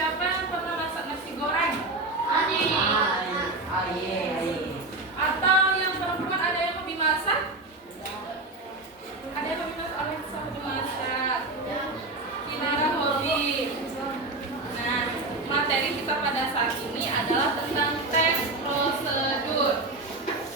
Siapa yang pernah masak nasi goreng? Atau yang perempuan ada yang hobi masak? Ada yang hobi masak? Alexa hobi masak. Kinara hobi. Nah, materi kita pada saat ini adalah tentang teks prosedur.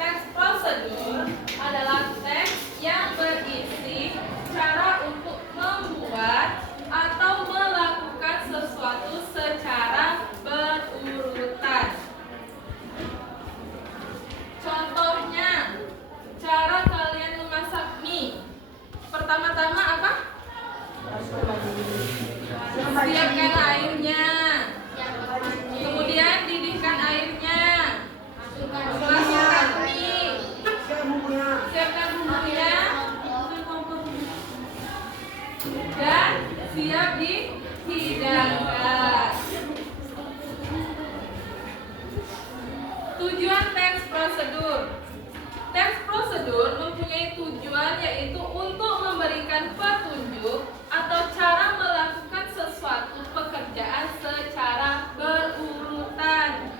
Teks prosedur adalah teks yang berisi cara untuk membuat atau melakukan sesuatu secara berurutan. Contohnya, cara kalian memasak mie. Pertama-tama apa? Siapkan airnya. Kemudian didihkan airnya. Masukkan mie. Siapkan bumbunya. Dan siap dihidangkan. Tujuan teks prosedur. Teks prosedur mempunyai tujuan yaitu untuk memberikan petunjuk atau cara melakukan sesuatu pekerjaan secara berurutan.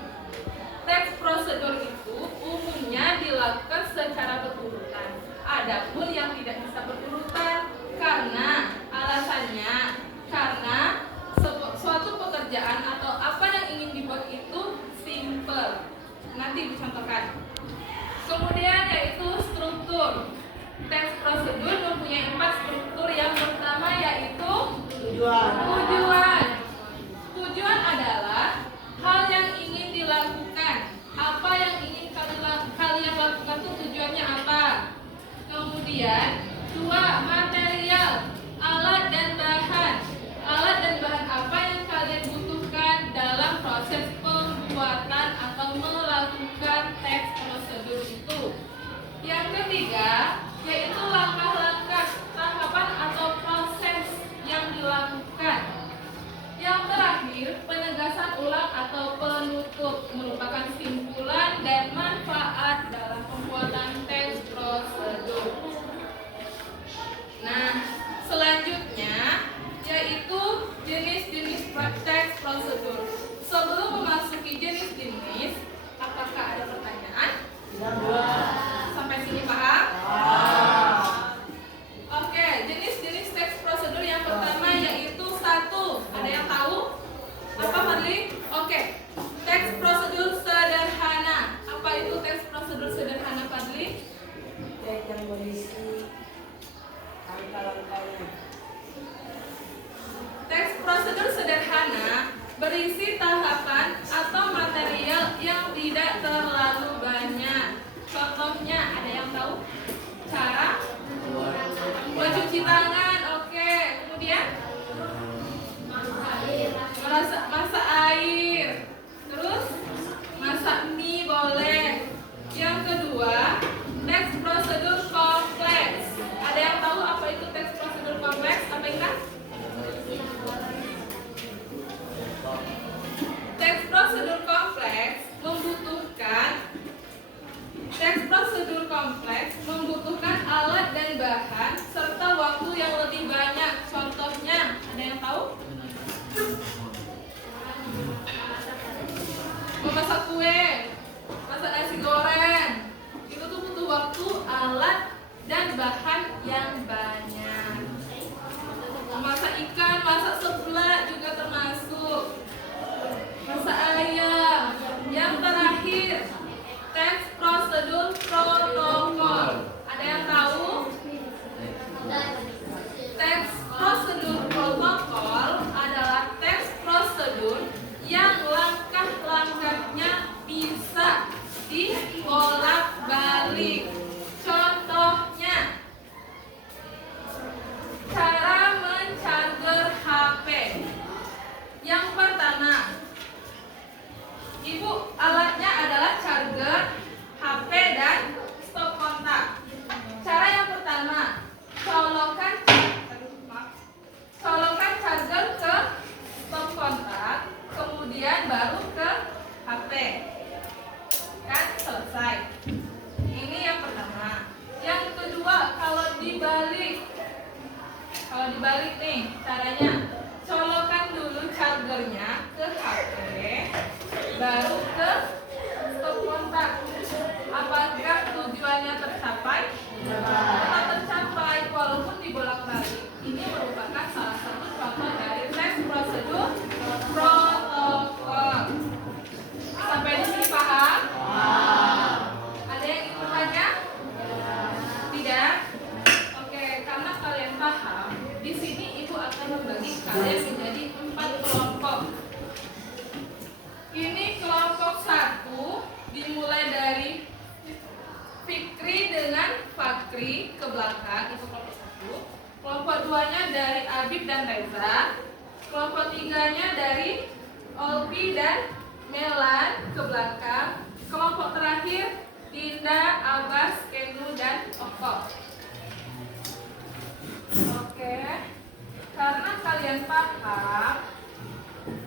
Teks prosedur itu umumnya dilakukan secara berurutan. Adapun yang tidak bisa berurutan alasannya karena suatu pekerjaan atau apa yang ingin dibuat itu simple. Nanti dicontohkan. Kemudian yaitu struktur. Teks prosedur mempunyai 4 struktur. Yang pertama yaitu tujuan. Tujuan adalah hal yang ingin dilakukan. Apa yang ingin kalian lakukan itu tujuannya apa? Kemudian 2, material, alat dan bahan. Alat dan bahan apa yang kalian butuhkan dalam proses pembuatan atau melakukan teks prosedur itu. Yang ketiga yaitu langkah-langkah, tahapan atau proses yang dilakukan. Yang terakhir, penegasan ulang atau penutup merupakan simpulan dan manfaat dalam pembuatan teks prosedur. Nah, selanjutnya yaitu jenis-jenis teks prosedur. Sebelum memasuki jenis-jenis, apakah ada pertanyaan? Sampai sini paham? Oke, jenis-jenis teks prosedur yang pertama yaitu 1. Ada yang tahu? Apa, Fadli? Oke, teks prosedur sederhana. Apa itu teks prosedur sederhana, Fadli? Teks yang berisi langkah-langkahnya. Teks prosedur sederhana berisi tahapan atau material yang tidak terlalu banyak. Contohnya, ada yang tahu? Cara mencuci tangan, oke. Kemudian masak air. Terus masak mie boleh. Yang kedua, teks prosedur kompleks. Ada yang tahu apa itu teks prosedur kompleks? Apa itu? Teks prosedur kompleks membutuhkan Habib dan Reza. Kelompok 3-nya dari Olpi dan Melan ke belakang. Kelompok terakhir Dinda, Abbas, Kenu, dan Oko. Oke, karena kalian paham,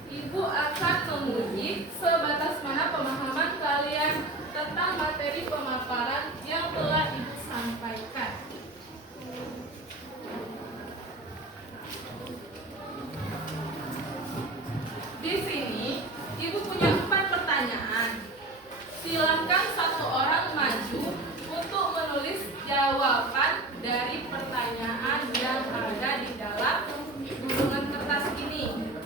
Ibu akan menguji sebatas mana pemahaman kalian tentang materi pemaparan yang telah Ibu sampaikan. Di sini, Ibu punya 4 pertanyaan. Silakan satu orang maju untuk menulis jawaban dari pertanyaan yang ada di dalam gulungan kertas ini.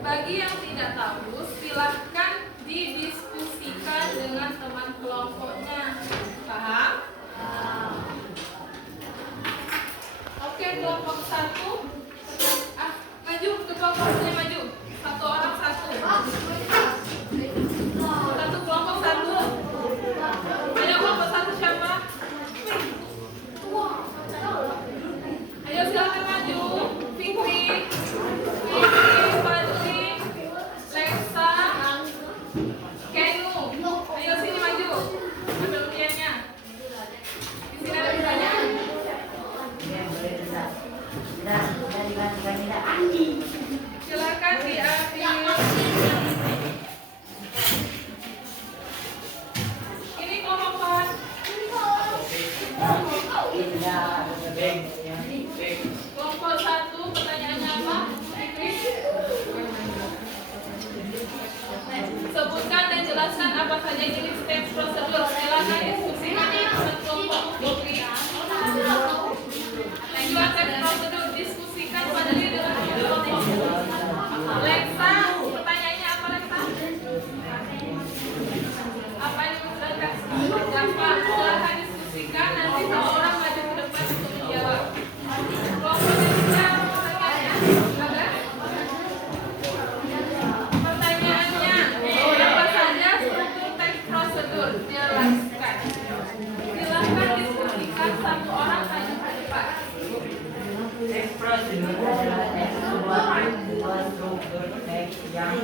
Bagi yang tidak tahu, silahkan didiskusikan dengan teman kelompoknya. Paham? Oke, kelompok 1. Maju ke kelompok 1, maju. Satu orang satu. Satu kelompok 1. Ayo kelompok 1 siapa? Ayo silakan maju. Fikri, Fadli, Lexa, Kenu. Ayo sini maju. Ambil undiannya. Di sini ada pertanyaan. Silakan diambil. Ini kelompok 4. Kelompok 1, pertanyaannya apa? Sebutkan dan jelaskan apa saja jenis tes prosedur. Silakan diskusikan dengan kelompok Fikri. Tujuan tes prosedur diskusikan pada diri dengan kelompok. Lexa, pertanyaannya apa Lexa? Apa yang dimaksudkan? Gampang, silakan diskusikan. Nanti satu orang maju ke depan untuk menjawab. Kelompok ketiga, pertanyaannya ada? Pertanyaannya, apa saja struktur teks prosedur? Jelaskan. Silakan diskusikan, satu orang maju ke depan. Teks prosedur adalah teks sebuah struktur teks yang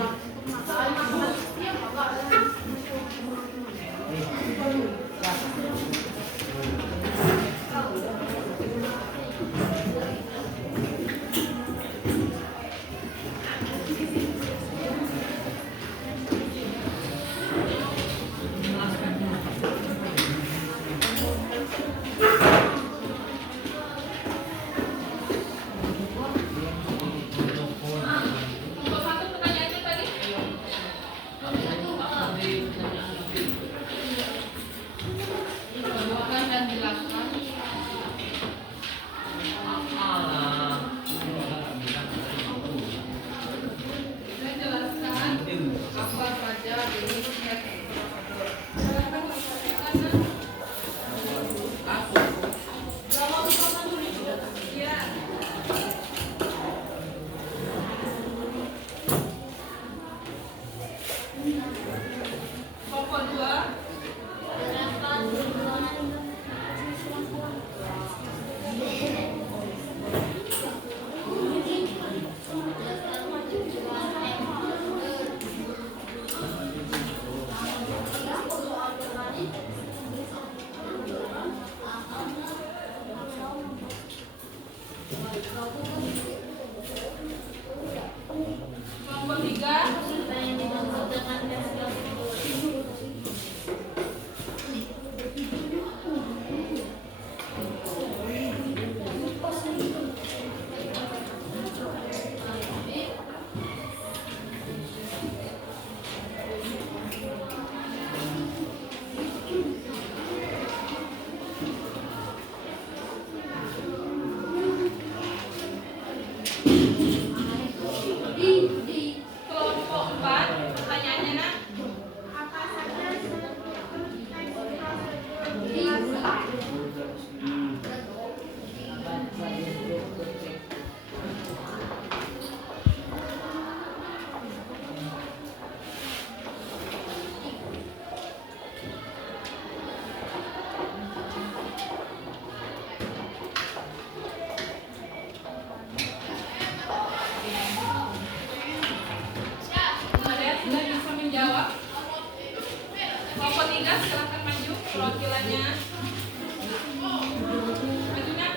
Kelompok 1 pertanyaannya tadi? Jawaban dan jelaskan. Dan jelaskan apa saja jenis tes prosedur. Silakan diskusikan. Iya. Kelompok 2. Kelompok 3. Kelompok Kelompok 3 silahkan maju perwakilannya. Maju nak.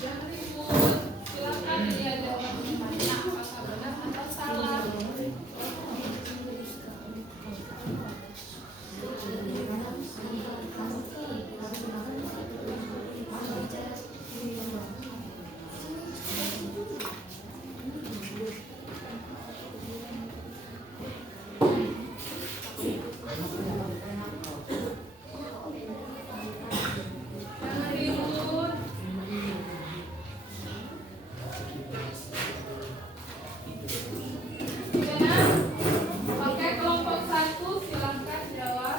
Jangan ribut. Silakan dilihat jawabannya apakah benar atau salah. Jangan ribut. Sudah? Oke, kelompok 1 silakan jawab.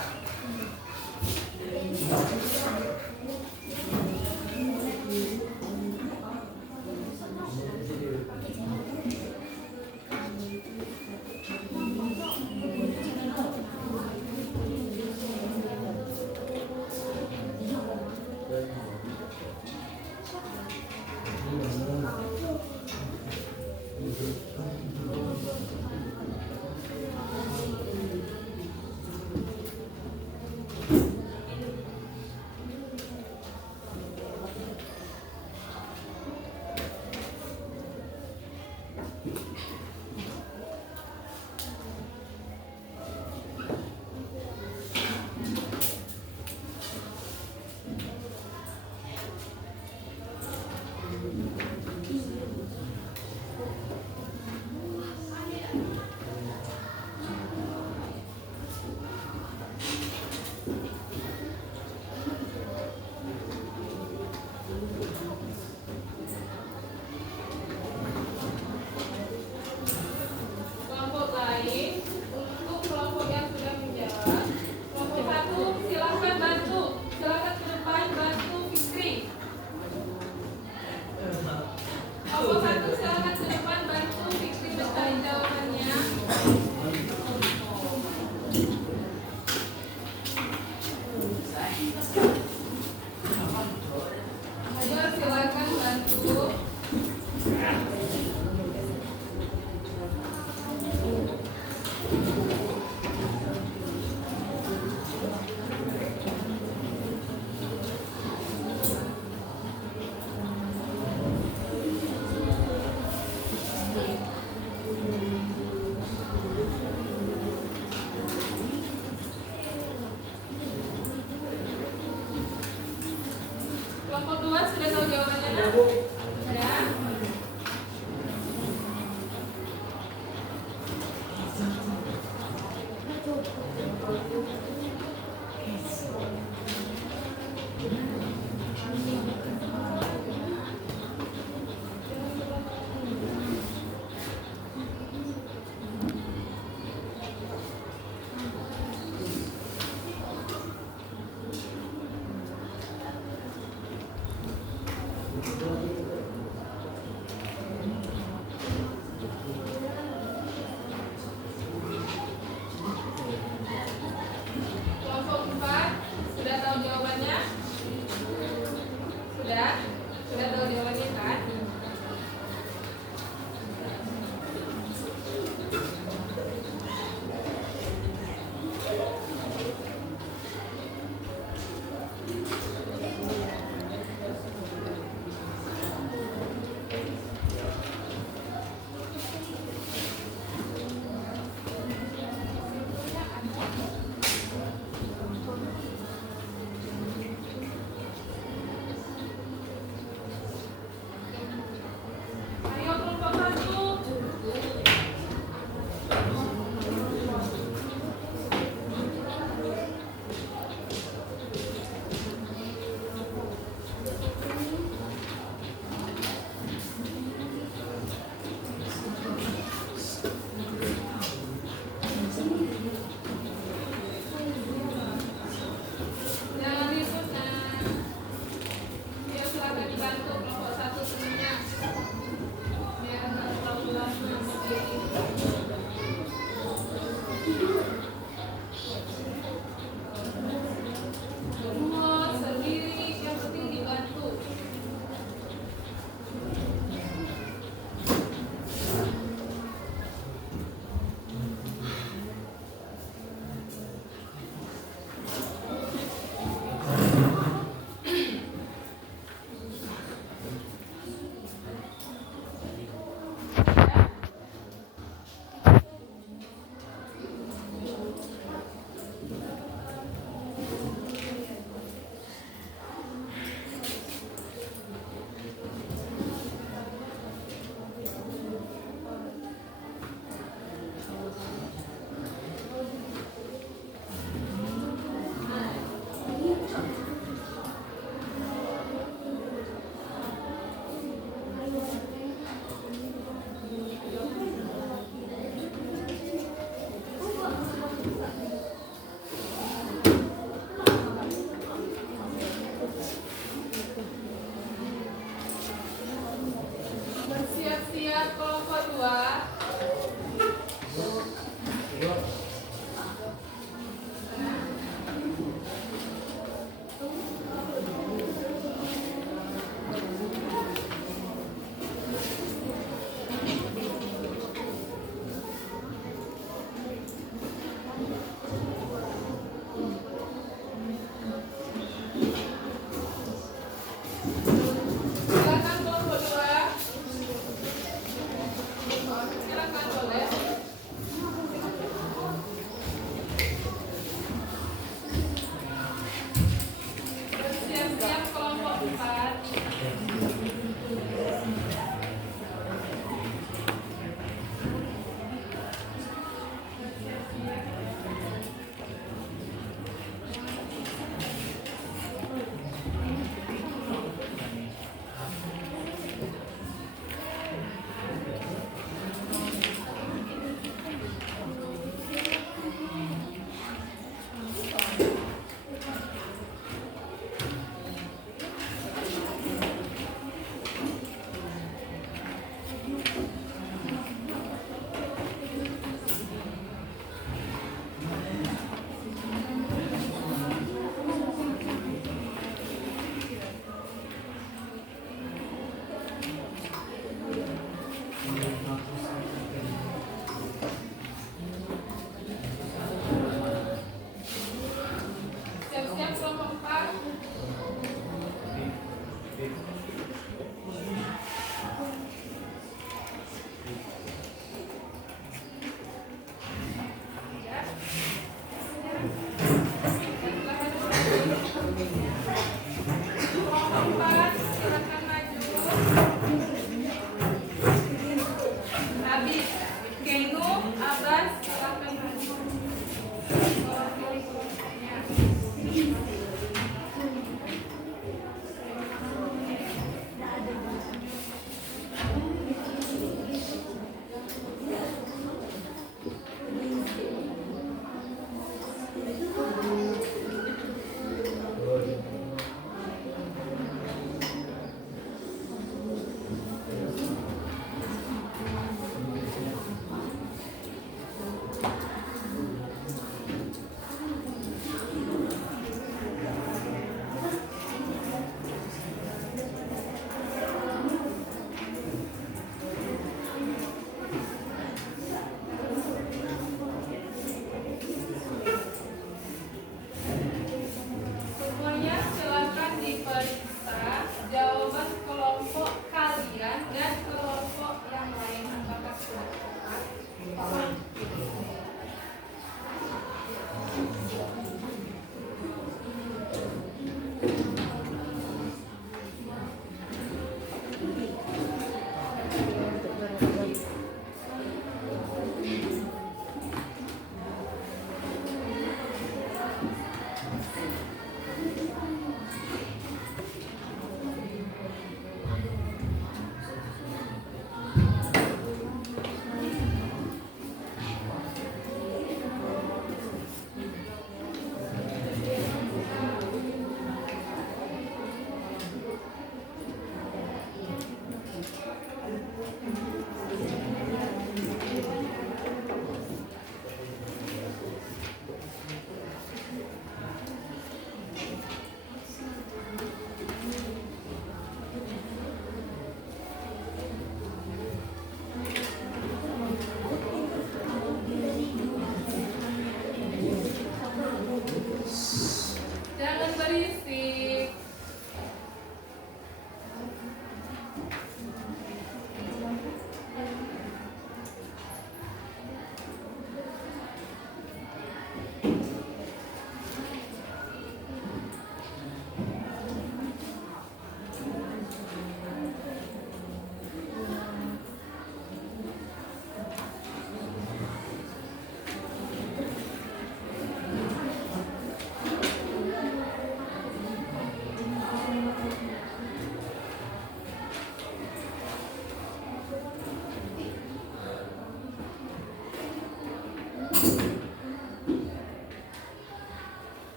Kelompok lain, untuk kelompok yang sudah menjawab, kelompok 1 silakan bantu, silakan ke depan bantu Fikri. Kelompok 1 silakan ke depan bantu Fikri mencari jawabannya. Ayo silakan bantu.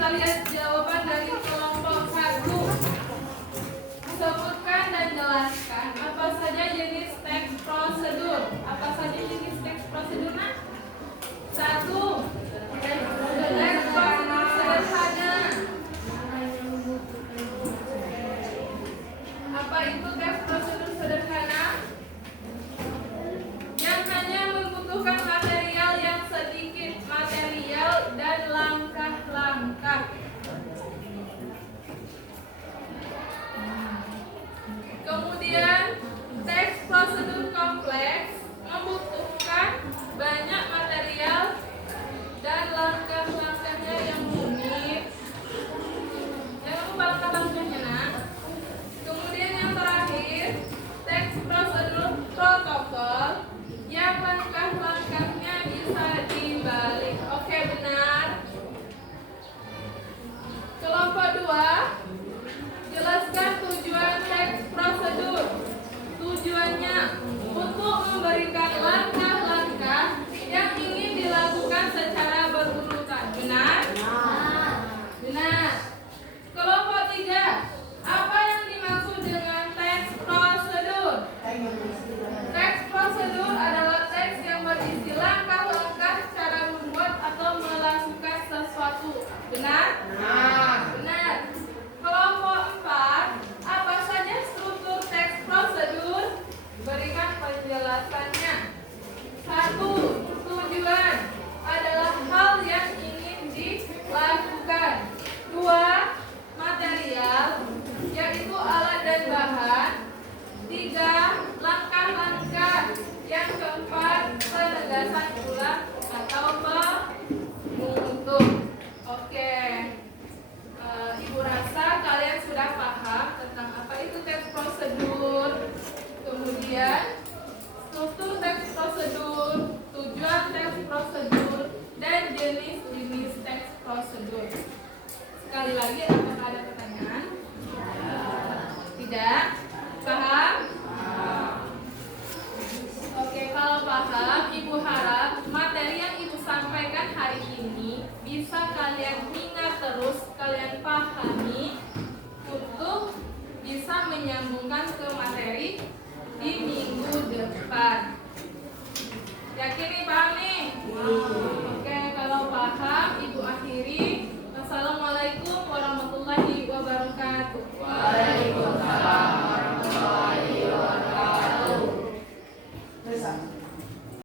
kita lihat jawaban dari kelompok 1. Sebutkan dan jelaskan apa saja jenis teks prosedur. Apa saja jenis teks prosedur, Nak? 1. Teks prosedur sederhana. Apa itu teks prosedur sederhana? Yang hanya membutuhkan material yang sedikit, material dan langkah-langkah. Kemudian teks prosedur kompleks membutuhkan banyak material dan langkah-langkahnya yang rumit. Jangan lupa langkah-langkahnya, Nak. Kemudian yang terakhir, teks prosedur protokol yang langkah-langkahnya bisa dibalik. Oke, benar. Kelompok 2, jelaskan tujuan teks prosedur. Tujuannya untuk memberikan langkah-langkah yang ingin dilakukan secara berurutan. Benar? Benar. Kelompok 3, apa yang dimaksud dengan teks prosedur? Teks prosedur adalah teks yang berisi langkah-langkah cara membuat atau melakukan sesuatu. Benar? Benar. Kelompok 4, apa saja struktur teks prosedur? Berikan penjelasannya. 1. Tujuan adalah hal yang ingin dilakukan. 2. Material, yaitu alat dan bahan. 3. Langkah-langkah. Yang keempat, penegasan ulang atau pengutuk. Oke. Ibu rasa kalian sudah paham tentang apa itu teks prosedur, kemudian struktur teks prosedur, tujuan teks prosedur, dan jenis-jenis teks prosedur. Sekali lagi, apakah ada pertanyaan? Tidak? Paham? Oke, kalau paham, Ibu harap materi yang Ibu sampaikan hari ini bisa kalian ingat terus, kalian pahami untuk bisa menyambungkan ke materi di minggu depan. Yakin nih, paham nih? Oke, kalau paham, Ibu